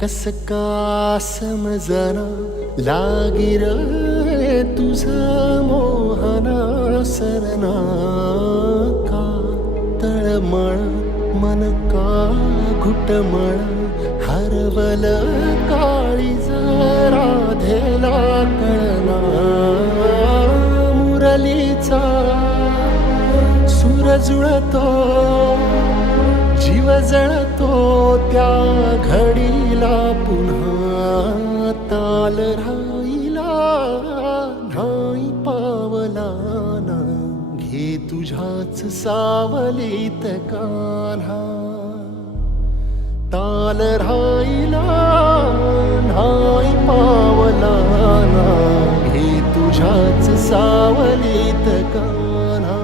कस का समजना लागी रे तुझा मोहना सरना का तळमळ मन का घुटमळ हरवल काळी राधेला कळना मुरलीचा सूर जुळतो जीव जळतो त्या घडीला पुन्हा ताल राहिला नाही पावला ना घे तुझ्याच सावलीत कान्हा ताल राहिला नाही पावला ना घे तुझ्याच सावलीत कान्हा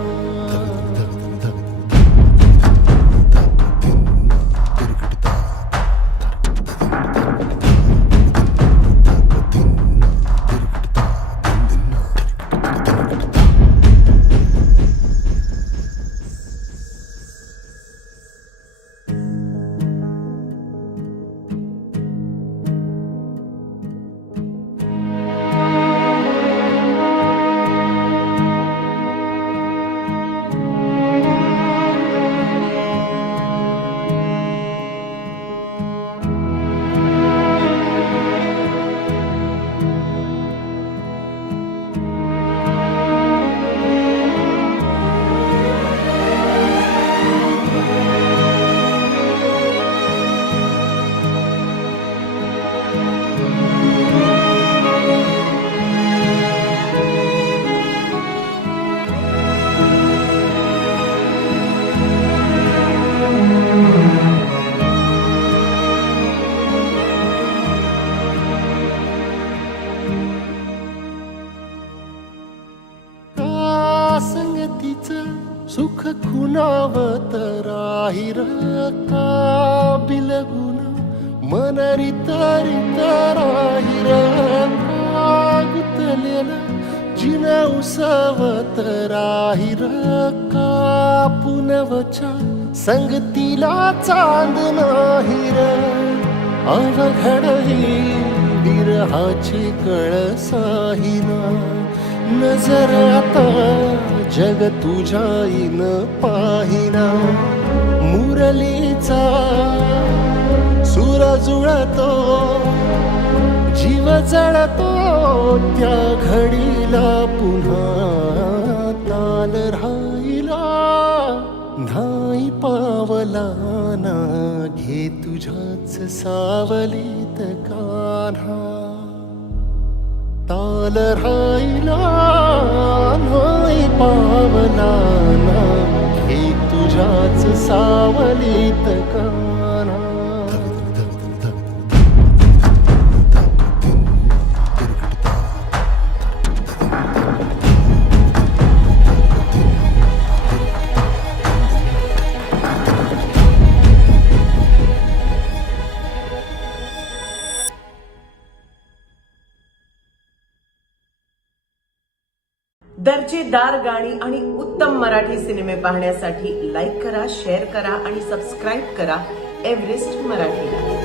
संगतीचं सुख खुणावत राहिर का बिलगुन मन रित राहिर का गुतलेला जिन उसवत राहिर का पुनवच्या संगतीला चांद नाहिर अवघड ही विरहाची कळसाहिना नजर आता जग तुझ्याईन पाहिना मुरलीचा सूर जुळतो जीव जळतो त्या घडीला पुन्हा ताल राहिला नाही पावला ना घे तुझ्याच सावलीत कान्हा ताल राहिला नाही पावला ना घे तुझ्याच सावलीत कान्हा दर्जेदार गाणी आणि उत्तम मराठी सिनेमे पाहण्यासाठी लाईक करा, शेअर करा आणि सबस्क्राईब करा एव्हरेस्ट मराठीला.